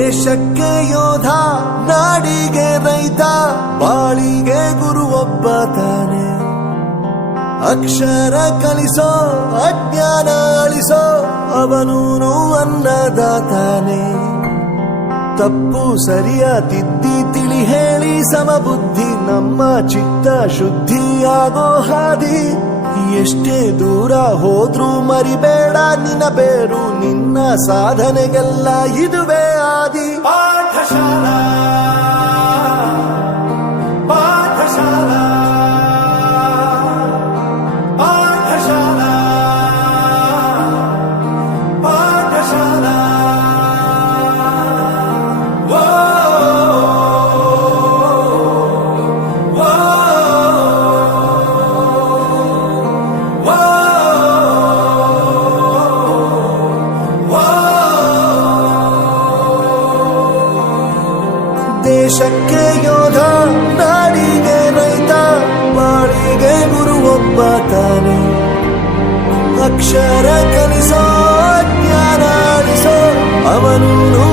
ದೇಶಕ್ಕೆ ಯೋಧ, ನಾಡಿಗೆ ರೈತ, ಬಾಳಿಗೆ ಗುರು ಒಬ್ಬ ತಾನೆ. ಅಕ್ಷರ ಕಲಿಸೋ, ಅಜ್ಞಾನ ಅಳಿಸೋ, ಅವನೂನು ಅನ್ನದಾತಾನೆ. ತಪ್ಪು ಸರಿಯ ತಿದ್ದಿ ತಿಳಿ ಹೇಳಿ ಸಮಬುದ್ಧಿ, ನಮ್ಮ ಚಿತ್ತ ಶುದ್ಧಿಯಾಗೋ ಹಾದಿ. ಎಷ್ಟೇ ದೂರ ಹೋದ್ರೂ ಮರಿಬೇಡ ನಿನ್ನ ಬೇರು, ನಿನ್ನ ಸಾಧನೆಗೆಲ್ಲ ಇದುವೇ ಆದಿ. ಪಾಠಶಾಲಾ ಪಾಠಶಾಲಾ ಪಾಠಶಾಲಾ ಪಾಠಶಾಲಾ. ದೇಶಕ್ಕೆ ಯೋಧ, ನಾಡಿಗೆ ರೈತ, ಬಾಳಿಗೆ ಗುರು ಒಬ್ಬ ತಾನೆ. ಅಕ್ಷರ ಕಲಿಸೋ, ಜ್ಞಾನ ಅಳಿಸೋ, ಅವನೂನು